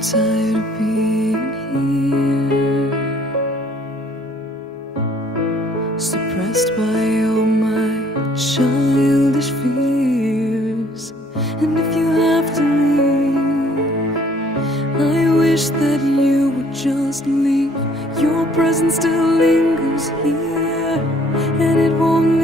tired of being here, suppressed by all my childish fears. And if you have to leave, I wish that you would just leave. Your presence still lingers here, and it won't